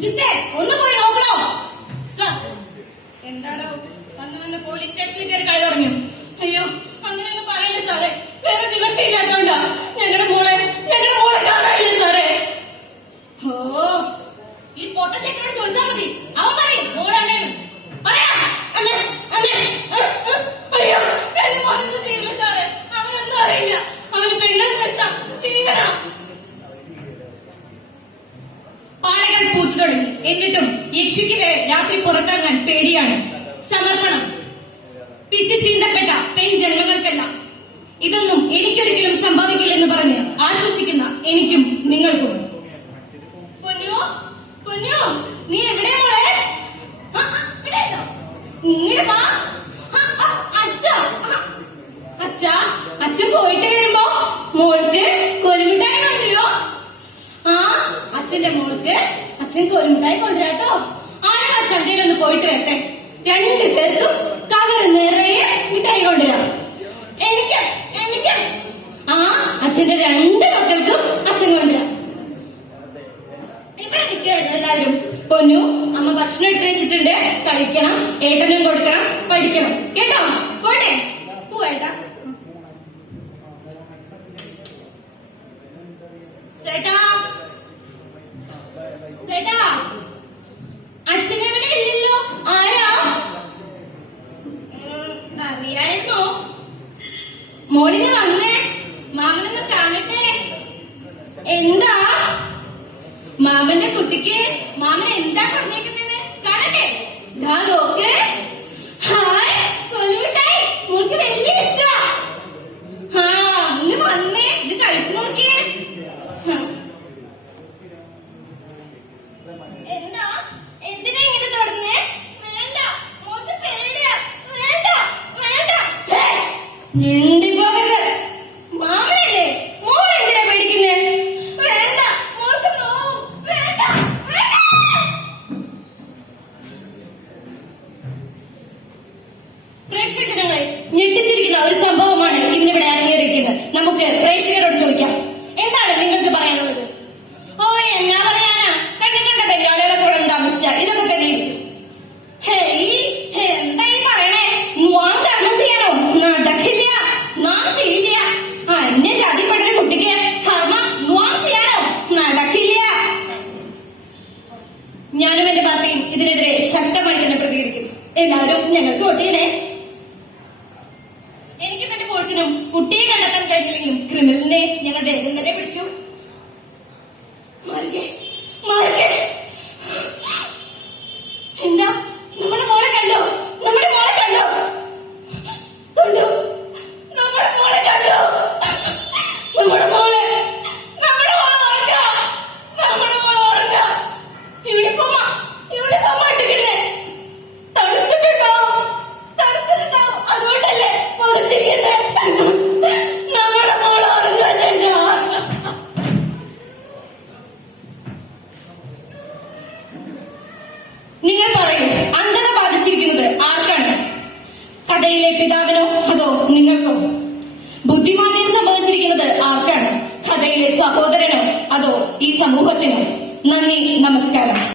സുജിത്തെ ഒന്ന് പോയി നോക്കണോ? സർ, എന്താണോ വന്ന് പോലീസ് സ്റ്റേഷനിൽ കയറി കളി തുടങ്ങി? അയ്യോ, അങ്ങനെയൊന്നും പറയില്ല സാറേ, വേറെ നിവർത്തിയില്ലാത്തോണ്ടാ. ഞങ്ങളുടെ മോളെ കാണാനില്ല സാറേ. ഓ, ഈ പൊട്ടത്തേക്കോട് ചോദിച്ചാൽ മതി, അവൻ പറയും മോളുണ്ടെന്ന്. പറയാം. അയ്യോ, എന്റെ മോനൊന്നും ചെയ്യില്ല സാറേ, അവനൊന്നും അറിയില്ല. അവന് പെണ്ണെന്ന് വെച്ചാ ജീവനാ. പാലകൻ പൂത്തു തുടങ്ങി. എന്നിട്ടും യക്ഷിക്ക് വരെ രാത്രി പുറത്തിറങ്ങാൻ പേടിയാണ്. സമർപ്പണം. പിച്ച് ചീന്തപ്പെട്ട പെൺജന്മങ്ങൾക്കല്ല. ഇതൊന്നും എനിക്കൊരിക്കലും സംഭവിക്കില്ലെന്ന് പറഞ്ഞ് ആശ്വസിക്കുന്ന എനിക്കും നിങ്ങൾക്കും. പൊന്നു, നീ എവിടെ മോളെ? ഇങ്ങോട്ട് വാ. അച്ഛൻ പോയിട്ട് വരുമ്പോ മോൾക്ക് കോലിമിഠായി കൊണ്ടുവരുമോ? ആ, അച്ഛന്റെ മോൾക്ക് അച്ഛൻ കോലിമിഠായി കൊണ്ടുവരാട്ടോ. ആരും ചന്തയിലൊന്ന് പോയിട്ട് വരട്ടെ. 2 പേർക്കും കവറ് നിറയെ മിഠായി കൊണ്ടുവരാം. എനിക്ക് ആ, അച്ഛന്റെ 2 മക്കൾക്കും അച്ഛൻ കൊണ്ടുവരാം. ഇവിടെ നിൽക്കുകയല്ലോ എല്ലാവരും. പൊന്നു, അമ്മ ഭക്ഷണം എടുത്തു വെച്ചിട്ടുണ്ട്. കഴിക്കണം, ഏട്ടനും കൊടുക്കണം, പഠിക്കണം കേട്ടോ. പോട്ടെ, പോവേട്ടാ. ചേട്ടാ, അച്ഛനെവിടെ ഇല്ലല്ലോ. ആരാ? അറിയായിരുന്നോ? മോളിന് വന്നേ, മാമനൊന്ന് കാണട്ടെ. എന്താ മാമന്റെ കുട്ടിക്ക് മാമൻ എന്താ പറഞ്ഞേക്കുന്നത്? കാണട്ടെ. നോക്ക്. ഹായ്, കൊലുമിഠായി മോൾക്ക് വലിയ ഇഷ്ടാ. ആ, ഒന്ന് വന്നേ, ഇത് കഴിച്ചു നോക്കിയേ. എന്തിനാ ഇങ്ങനെ തുടങ്ങേ? വേണ്ട, മോൾക്ക് പേടിയാ. വേണ്ട. ഞണ്ടിപ്പോകരുത്. മാമനല്ലേ, മോൾ എന്തിനാ പേടിക്കുന്നേ? വേണ്ട, മോൾക്ക് നോവും. വേണ്ട. പ്രേക്ഷകരെ ഞെട്ടിച്ചിരിക്കുന്ന ഒരു സംഭവമാണ് ഇന്നിവിടെ അരങ്ങേറിയിരിക്കുന്നത്. നമുക്ക് പ്രേക്ഷകരോട് ചോദിക്കാം, എന്താണ് നിങ്ങൾക്ക് പറയാനുള്ളത്? ഓ, എന്നാ പറയാനാ, പെണ്ണുങ്ങളുടെ ബംഗാളികളെ കൂടെ താമസിച്ച ഇതൊക്കെ തന്നെ ഇരിക്കും. എന്താ ഈ പറയണേ? നാം കർമ്മം ചെയ്യണോ? നടക്കില്ല, നാം ചെയ്യില്ല. എന്നെ ജാതിപ്പെട്ട കുട്ടിക്ക് കർമ്മം നാം ചെയ്യാനോ? നടക്കില്ല. ഞാനും എന്റെ പാർട്ടിയും ഇതിനെതിരെ ശക്തമായി തന്നെ പ്രതികരിക്കും. എല്ലാവരും ഞങ്ങൾക്ക് വോട്ട് ചെയ്യണേ. എനിക്കും എന്റെ ഫോഴ്സിനും കുട്ടിയെ കണ്ടെത്താൻ കഴിഞ്ഞില്ലെങ്കിലും ക്രിമിനലിനെ ഞങ്ങൾ വേഗം തന്നെ പിടിച്ചു. എന്താ, നമ്മുടെ മോളെ കണ്ടോ? നമ്മുടെ മോളെ കണ്ടോ? ഉറങ്ങ. യൂണിഫോമാ ഇട്ടിരിക്കുന്നേ. തടുത്തിട്ടുണ്ടോ? അതുകൊണ്ടല്ലേ പൊതിച്ചിരിക്കുന്നേ. നമ്മുടെ മോള് ഉറങ്ങാ. നിങ്ങൾ പറയും, അന്ധത ബാധിച്ചിരിക്കുന്നത് ആർക്കാണ്? കഥയിലെ പിതാവിനോ അതോ നിങ്ങൾക്കോ? ബുദ്ധിമാന്ദ്യം സംഭവിച്ചിരിക്കുന്നത് ആർക്കാണ്? കഥയിലെ സഹോദരനോ അതോ ഈ സമൂഹത്തിനോ? നന്ദി, നമസ്കാരം.